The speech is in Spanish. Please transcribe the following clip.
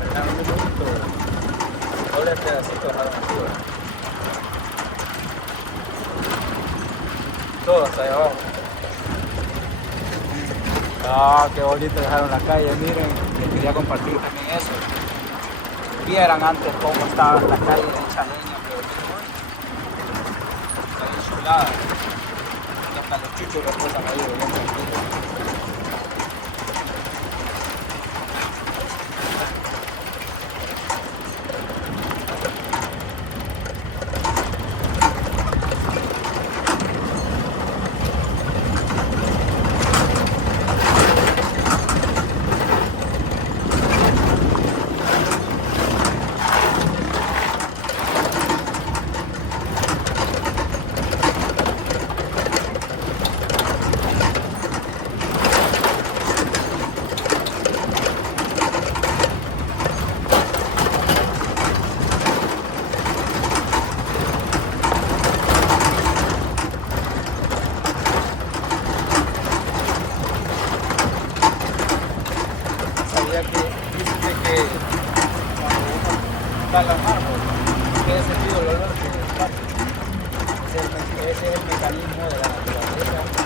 arreglar un minuto, doble pedacito de armadura. Todo hasta ahí abajo. Ah, qué bonito dejaron la calle, miren, les quería compartir también eso. Vieran antes cómo estaba la calle de Chaleña, pero miren hoy, está bien chulada. Hasta los chuchos reposan ahí, bien tranquilos. Sabía que dice que cuando uno tala un árbol, tiene sentido el olor que es el mecanismo de la naturaleza